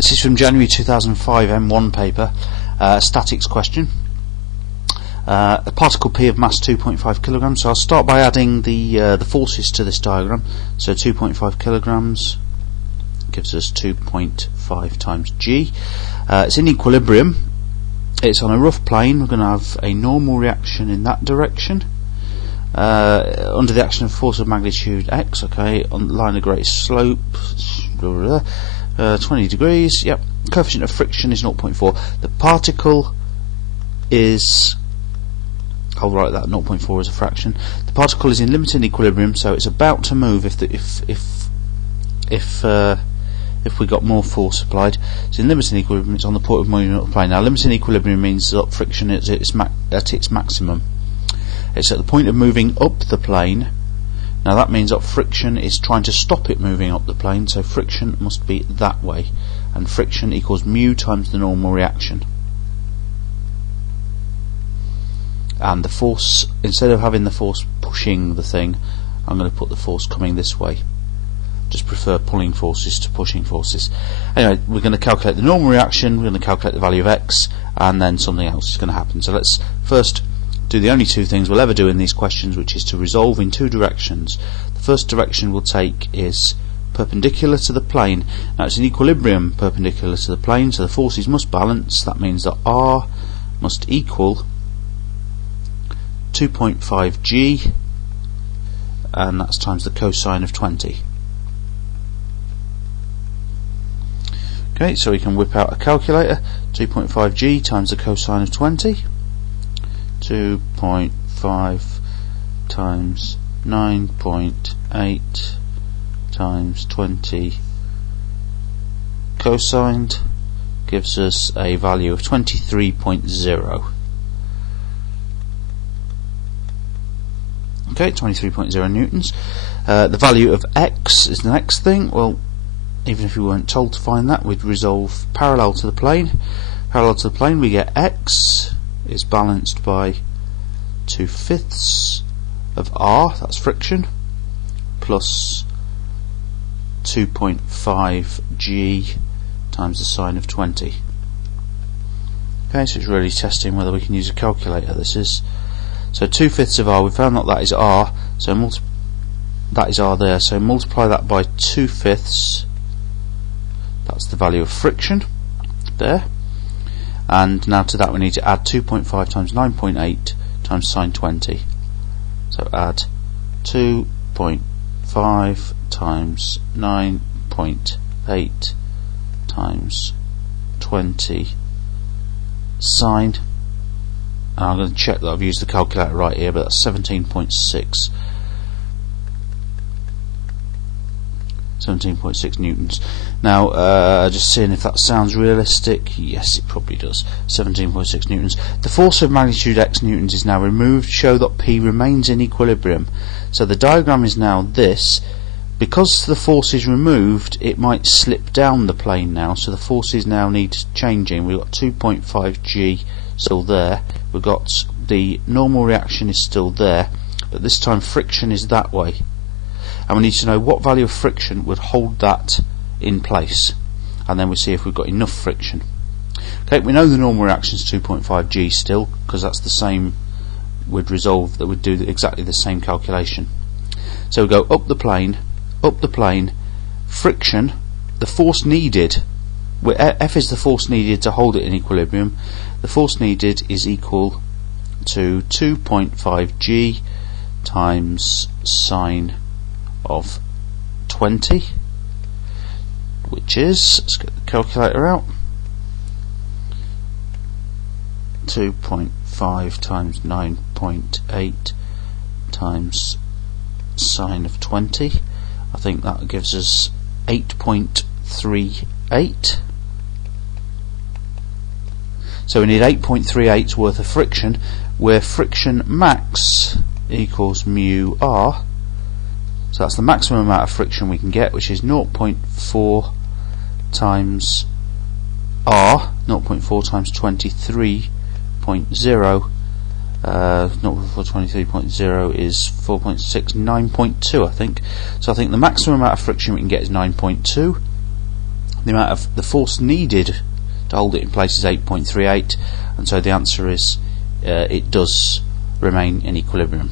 This is from January 2005 M1 paper, statics question. A particle P of mass 2.5 kilograms. So I'll start by adding the forces to this diagram. So 2.5 kilograms gives us 2.5 times g. It's in equilibrium. It's on a rough plane. We're going to have a normal reaction in that direction. Under the action of force of magnitude x, okay, on the line of greatest slope, 20 degrees, yep. Coefficient of friction is 0.4. The particle is, I'll write that 0.4 as a fraction. The particle is in limited equilibrium, so it's about to move if we got more force applied. It's in limited equilibrium. It's on the point of moving up the plane. Now, limited equilibrium means that friction is at its maximum. It's at the point of moving up the plane. Now that means that friction is trying to stop it moving up the plane, so friction must be that way, and friction equals mu times the normal reaction. And the force, instead of having the force pushing the thing, I'm going to put the force coming this way. Just prefer pulling forces to pushing forces. Anyway, we're going to calculate the normal reaction, we're going to calculate the value of x, and then something else is going to happen. So let's first do the only two things we'll ever do in these questions, which is to resolve in two directions. The first direction we'll take is perpendicular to the plane. Now it's in equilibrium perpendicular to the plane, so the forces must balance. That means that R must equal 2.5 g, and that's times the cosine of 20. Okay, so we can whip out a calculator. 2.5 g times the cosine of 20. 2.5 times 9.8 times 20 cosine gives us a value of 23.0. Okay, 23.0 newtons. The value of x is the next thing. Well, even if we weren't told to find that, we'd resolve parallel to the plane. Parallel to the plane, we get x is balanced by 2/5 of r, that's friction, plus 2.5 g times the sine of 20. Okay, so it's really testing whether we can use a calculator. This is, so 2/5 of r, we found that that is r, so that is r there, so multiply that by 2/5, that's the value of friction there. And now to that we need to add 2.5 times 9.8 times sine 20. So add 2.5 times 9.8 times 20 sine. And I'm going to check that I've used the calculator right here, but that's 17.6. 17.6 newtons. Now, just seeing if that sounds realistic. Yes, it probably does. 17.6 newtons. The force of magnitude x newtons is now removed. Show that P remains in equilibrium. So the diagram is now this. Because the force is removed, it might slip down the plane now. So the forces now need changing. We've got 2.5 g still there. We've got the normal reaction is still there, but this time friction is that way. And we need to know what value of friction would hold that in place, and then we see if we've got enough friction. Okay, we know the normal reaction is 2.5 g still, because that's the same. We'd resolve that, would do exactly the same calculation. So we go up the plane, friction, the force needed, F is the force needed to hold it in equilibrium. The force needed is equal to 2.5 g times sine of 20, which is, let's get the calculator out, 2.5 times 9.8 times sine of 20. I think that gives us 8.38. So we need 8.38 worth of friction, where friction max equals mu r. So that's the maximum amount of friction we can get, which is 0.4 times r, 0.4 times 23.0. 0.423.0 is 4.6, 9.2 I think. So I think the maximum amount of friction we can get is 9.2. the amount of the force needed to hold it in place is 8.38, and so the answer is it does remain in equilibrium.